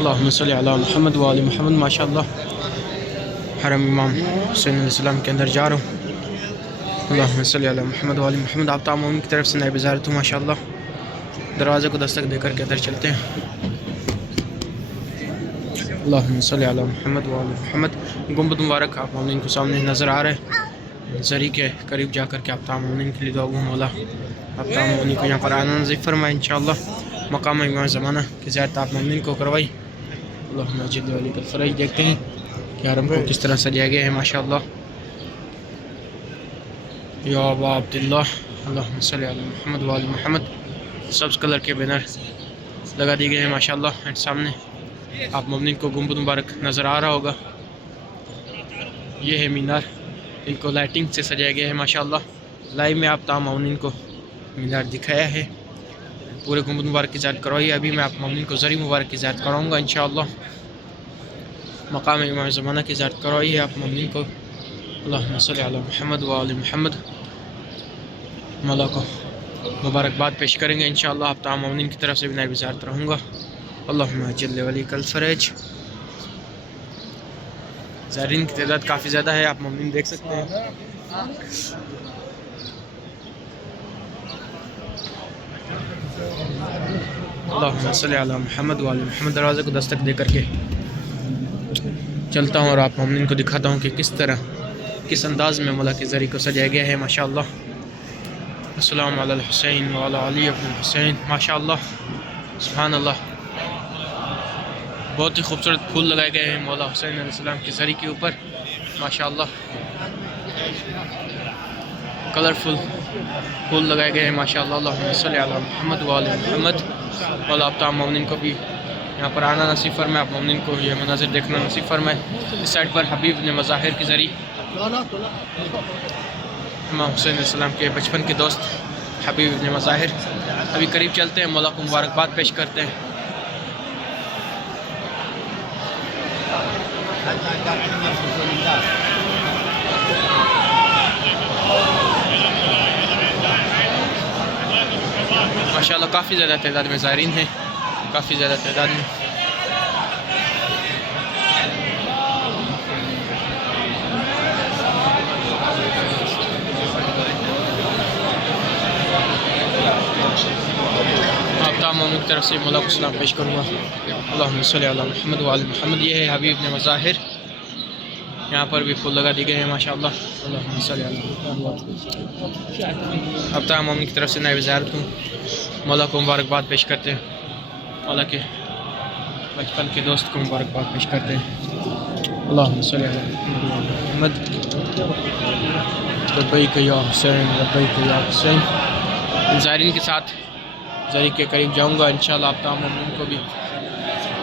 अल्लाहुम्मा सल्ली अला मुहम्मद व आलि मुहम्मद। माशाअल्लाह हरम इमाम हुसैन अलैहिस्सलाम के अंदर जा रहा हूँ। अल्लाहुम्मा सल्ली अला मुहम्मद व आलि मुहम्मद। आप तमाम की तरफ से नए बिज़ारत हूँ माशाअल्लाह। दरवाज़े को दस्तक देकर के अंदर चलते हैं। अल्लाहुम्मा सल्ली अला मुहम्मद व आलि मुहम्मद। गुंबद मुबारक आप मोमिन को सामने नज़र आ रहे हैं। ज़री के करीब जाकर के आप तमाम मोमिन के लिए दुआ गो मौला आप तमाम मोमिन को यहाँ पर आना नसीब फरमाए इंशाअल्लाह। मकाम इमाम ज़माना की ज़ियारत आप मोमिन को करवाई। अल्लाहुम्मा जल्ल वली कल फरज। देखते हैं कि हरम को किस तरह सजाया गया है माशाअल्लाह। या अबा अब्दुल्लाह अल्लाहुम्मा सल्ली अला मुहम्मद व आलि मुहम्मद। सब्ज़ कलर के बैनर लगा दिए गए हैं माशाअल्लाह। एंड सामने आप मोमिन को गुंबद मुबारक नज़र आ रहा होगा। ये है मीनार, इनको लाइटिंग से सजाया गया है माशाअल्लाह। लाइव में आप तमाम मोमिन को मीनार दिखाया है। पूरे गुंबद मुबारक की ज़ियारत करवाई। अभी मैं आप मोमिन को ज़री मुबारक की ज़ियारत कराऊँगा इंशाअल्लाह। मकाम इमाम ज़माना की ज़ियारत करवाई है आप मोमिन को। अल्लाहुम्मा सल्ली अला मुहम्मद व आलि मुहम्मद। मौला को मुबारकबाद पेश करेंगे इंशाअल्लाह। आप तमाम मोमिन की तरफ से भी नई ज़ियारत रहूँगा। अल्लाहुम्मा जल्ल वली कल फरज। ज़ायरीन की तादाद काफ़ी ज़्यादा है, आप मोमिन देख सकते हैं। अल्लाहुम्मा सल्ली अला मुहम्मद व आलि मुहम्मद। दरवाज़े को दस्तक दे करके चलता हूँ और आप मोमिन को दिखाता हूँ कि किस तरह किस अंदाज़ में मौला के ज़री को सजाया गया है माशाअल्लाह। अस्सलामु अला हुसैन व अला अली इब्न हुसैन। माशाअल्लाह सुभान अल्लाह। बहुत ही खूबसूरत फूल लगाए गए हैं मौला हुसैन अलैहिस्सलाम की ज़री के ऊपर माशाअल्लाह। कलरफुल फूल लगाए गए हैं माशाअल्लाह। अल्लाहुम्मा सल्ली अला मुहम्मद व आलि मुहम्मद। मौला आप तमाम मोमिन को भी यहाँ पर आना नसीब फरमाए। आप मोमिन को ये मनाज़िर देखना नसीब फरमाए। इस साइड पर हबीब ने मज़ाहिर के ज़रिए इमाम हुसैन अलैहिस्सलाम के बचपन के दोस्त हबीब ने मज़ाहिर। अभी करीब चलते हैं, मौला को मुबारकबाद पेश करते हैं। माशाअल्लाह काफ़ी ज़्यादा तादाद में ज़ायरीन हैं, काफ़ी ज़्यादा तादाद में। आप तमाम की तरफ से मौला को सलाम पेश करूँगा। अल्लाहुम्मा सल्ली अला मुहम्मद व आलि मुहम्मद। ये है हबीब ने मज़ाहिर। यहाँ पर भी फूल लगा दिए गए हैं माशाअल्लाह। अल्लाहुम्मा सल्ली अला मुहम्मद। अब तमाम की तरफ से नए ज़ियारत हूँ। मौला को मुबारकबाद पेश करते हैं। मौला के बचपन के दोस्त को मुबारकबाद पेश करते हैं। अल्लाहुम्मा सल्ली अला मुहम्मद। लब्बैक या हुसैन लब्बैक या हुसैन। ज़ायरीन के साथ ज़री के करीब जाऊँगा इंशाअल्लाह। आप तमाम मोमिन को भी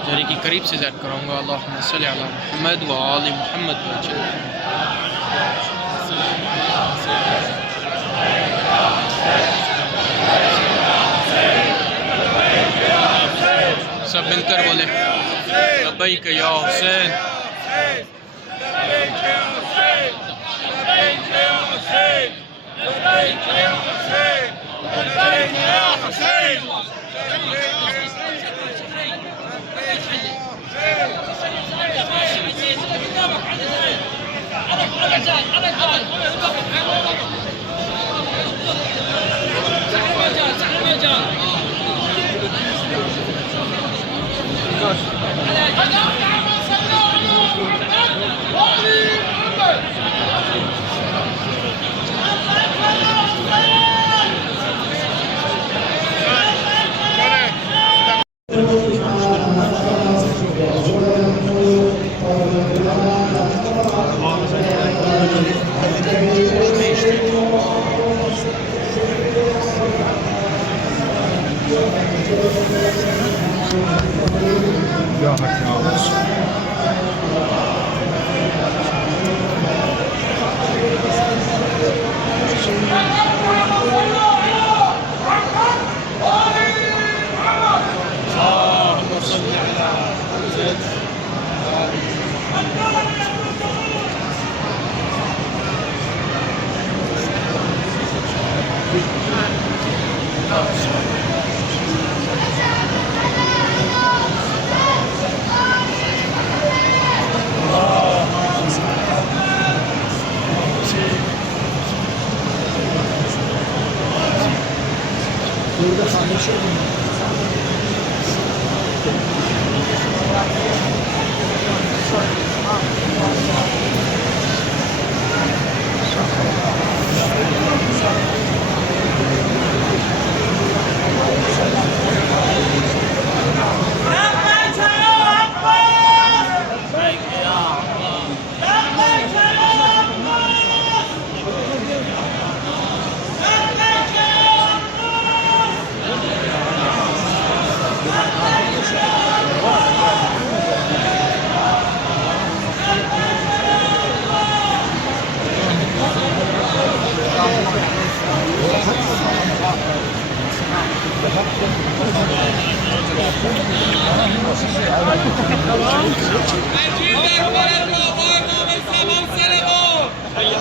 ज़री की करीब से ज़ियारत कराऊँगा। अल्लाहुम्मा सल्ली अला मुहम्मद व आलि मुहम्मद। सब मिलकर बोले लब्बैक या हुसैन।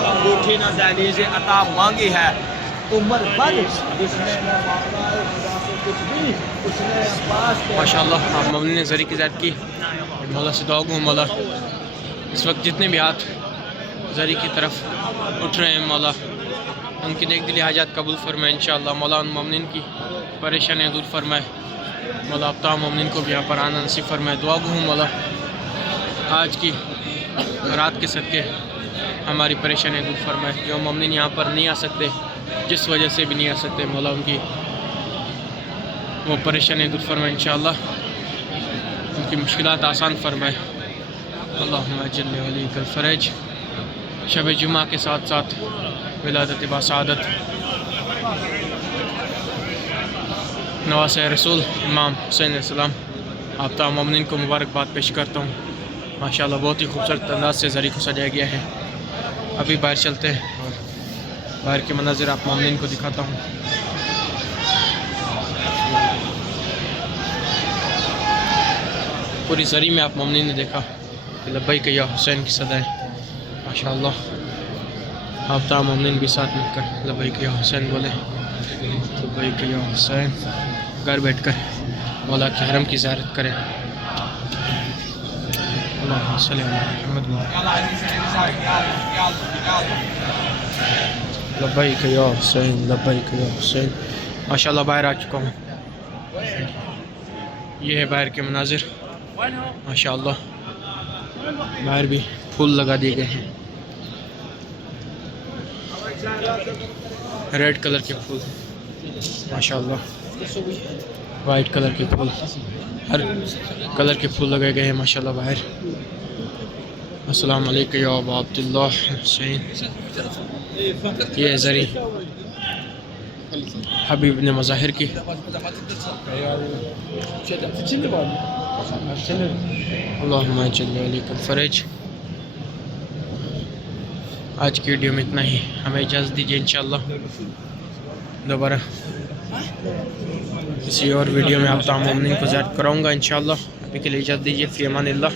अंगूठी न दहलीज अता मांगी है उम्र भर माशाल्लाह। आप मम्मी ने ज़री की ज़ात की, मौला से दुआ गो मौला इस वक्त जितने भी हाथ ज़री की तरफ उठ रहे हैं, मौला उनकी नेक दिली हाजात कबूल फरमाए इंशाअल्लाह। मौला उन मम्मिन की परेशानियाँ दूर फरमाए। मौला अब तमाम मम्मिन को भी यहाँ पर आना नसीब फरमाए। दुआ गो मौला आज की रात के सदके हमारी परेशानियाँ दूर फरमाए। जो मम्मिन यहाँ पर नहीं आ सकते, जिस वजह से भी नहीं आ सकते, मौला उनकी वो परेशानियाँ दूर फरमाए इंशाअल्लाह। उनकी मुश्किलात आसान फरमाए। अल्लाहुम्मा अज्जिल वलीकल फ़रज। शब जुमा के साथ साथ विलादत बासादत नवासे रसूल इमाम हुसैन अलैहिस्सलाम आप तमाम मोमिनीन को मुबारकबाद पेश करता हूँ। माशाल्लाह बहुत ही खूबसूरत अंदाज से ज़री को सजाया गया है। अभी बाहर चलते हैं और बाहर के मनाजिर आप मोमिनीन को दिखाता हूँ। पूरी ज़री में आप मोमिनीन ने देखा कि लब्बैक या हुसैन की सदाएँ। माशाल्लाह आप तमाम मोमिनीन भी साथ मिलकर लब्बैक या हुसैन बोले। लब्बैक या हुसैन घर बैठकर मौला के हरम की ज़ियारत करें। अल्लाहुम्मा सल्ली अला मुहम्मद। लब्बैक या हुसैन, लब्बैक या हुसैन। माशाल्लाह बाहर आ चुका हूँ। ये है बाहर के मनाजिर। माशाल्लाह बाहर भी फूल लगा दिए गए हैं, रेड कलर के फूल, माशाल्लाह वाइट कलर के फूल, हर कलर के फूल लगाए गए हैं माशाल्लाह बाहर। अस्सलाम वालेकुम या अबा अब्दुल्लाह हुसैन। ये है ज़री हबीब ने मज़ाहिर की। अल्लाहुम्मा अज्जिल वलीकल फ़रज। आज की वीडियो में इतना ही, हमें इजाज़त दीजिए। इंशाअल्लाह दोबारा किसी और वीडियो में आप तमाम मोमिनीन को ज़ियारत कराऊँगा इंशाअल्लाह। अभी के लिए इजाज़त दीजिए। फ़ी अमानिल्लाह।